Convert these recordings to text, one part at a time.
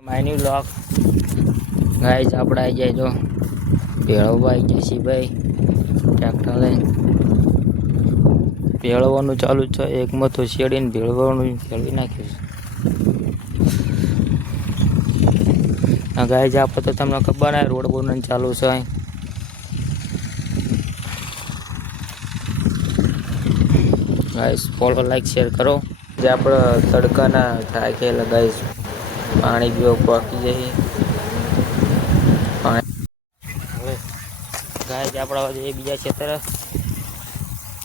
માયની vlog guys આપણે આવી જાય તો ભેળવવા આવી જાય છે ભાઈ ટ્રેક્ટર લઈને ભેળવવાનું ચાલુ છે એકમાં તો શેડીને ભેળવવાનું ભેળવી નાખ્યું ગાઈસ આપણે તો તમને ખબર ને રોડ બોર્ડ ચાલુ છે ગાઈસ ફોલો લાઈક શેર કરો જે આપણે તડકાના થાકે ગાઈસ પાણી પીવો પાકી જઈએ ગાય આપણા એ બીજા ખેતર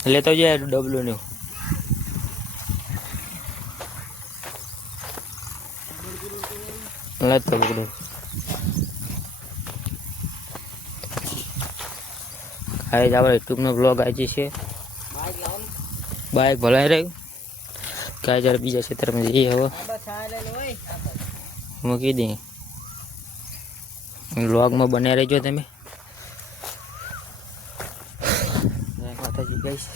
લેતો જાય ડબલું નું લેતો પકડો ગાય આપણે યુટ્યુબનો બ્લોગ આવી છે બાઈક ભલાઈ રહ્યું ગાય જ્યારે બીજા ખેતરમાં જઈએ હવે મૂકી દઈએ વ્લોગમાં બન્યા રહેજો તમે માતાજી ગાઈસ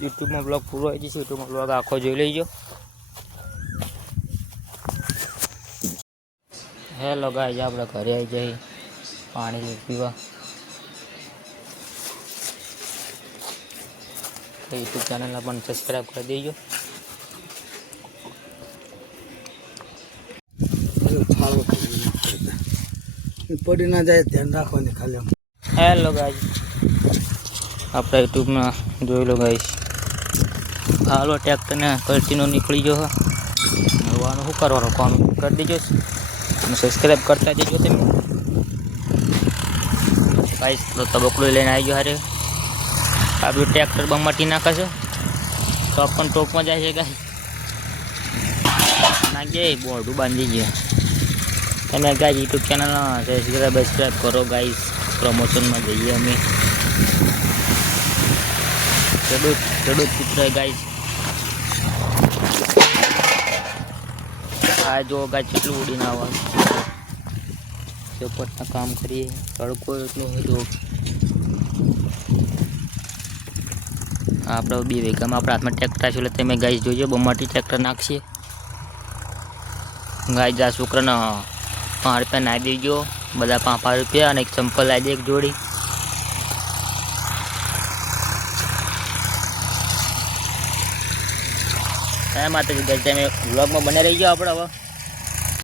યુટ્યુબમાં બ્લોગ પૂરો આવી જશે યુટ્યુબમાં બ્લોગ આખો જોઈ લેજો હેલો ગાઈસ આપણે ઘરે આવી જઈએ પાણી પીવા યુટ્યુબ ચેનલને પણ સબસ્ક્રાઈબ કરી દેજો પડી ના જાય ધ્યાન રાખવાની ખાલી હેલો ગાઈસ આપણે યુટ્યુબમાં જોઈ લો ગાઈસ હાલો ટ્રેક્ટરને કલ્ટીનો નીકળી ગયો હવાનું શું કરવાનું કામ કરી દેજો અને સબસ્ક્રાઈબ કરતા જજો તમે ગાઈસ તબકડું લઈને આવી ગયો હારે આપણું ટ્રેક્ટર બમાટી નાખે છે તો પણ ટોપમાં જાય છે ગાઈસ નાખીએ બોર્ડું બાંધી ગયા તમે ગાઈસ યુટ્યુબ ચેનલ સબસ્ક્રાઈબ કરો ગાઈસ પ્રમોશનમાં જઈએ અમે ખેડૂત પુત્ર ગાઈસ આ જો ગાઈસ કેટલું ઉડીને આવવાનું સપોર્ટના કામ કરીએ તડકો એટલો હતો આપણે 2 વીઘામાં આપણા હાથમાં ટ્રેક્ટર છે એટલે તમે ગાઈસ જોજો બમાટી ટ્રેક્ટર નાખશે ગાઈસ આ છોકરાને 5 રૂપિયા નાખી દેજો બધા 5 રૂપિયા અને એક ચંપલ લાવી દે એક જોડી માતાજી ગાઈસ તમે વ્લોગમાં બને રહી જાઓ આપણે હવે